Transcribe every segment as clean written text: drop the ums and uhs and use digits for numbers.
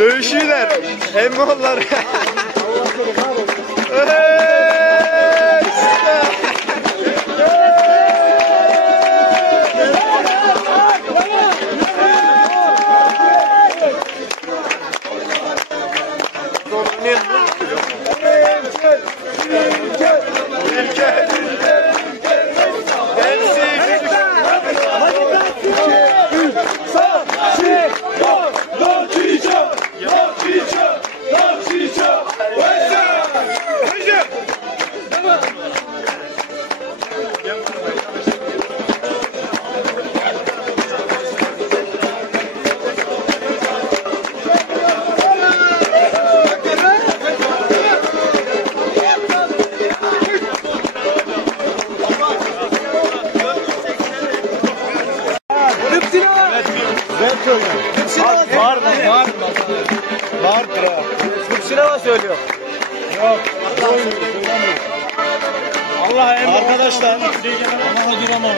Dövüşüyorlar. Emmoğullar. Vardır ha. Sinema söylüyor. Yok. Allah emri. Arkadaşlar. Allah'a duramam.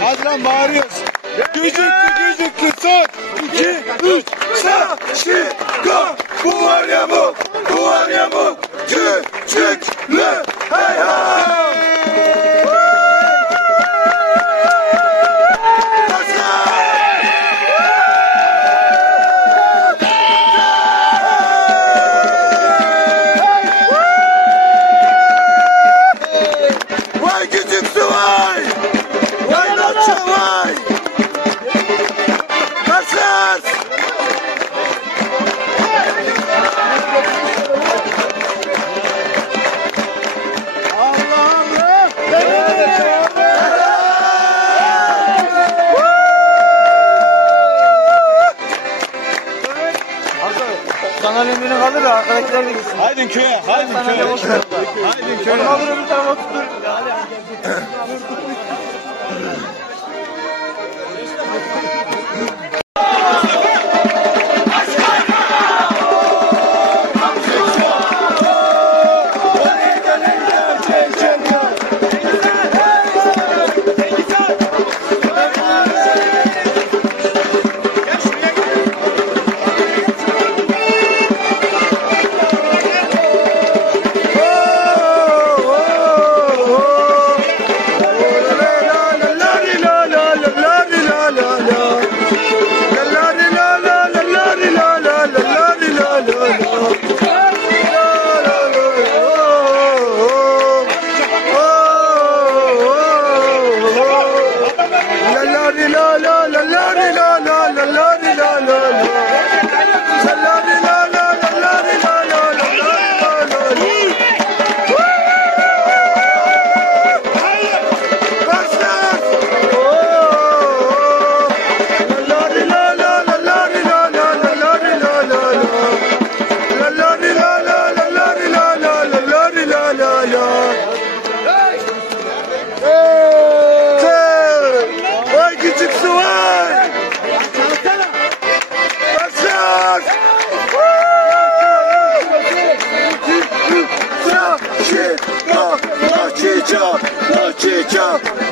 Hadi lan bağırıyoruz. Gücüklü son. 2, 3. Şaşiko. Bu var ya bu. Bu var ya bu. Küçüklü. Hey hey. Kanal emrine kalır da arkadakiler de gitsin. Haydin köye, haydin köye. Haydin köye. Onu alır öbür tarafa tutur.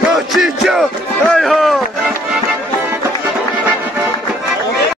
No chicho, hey ho.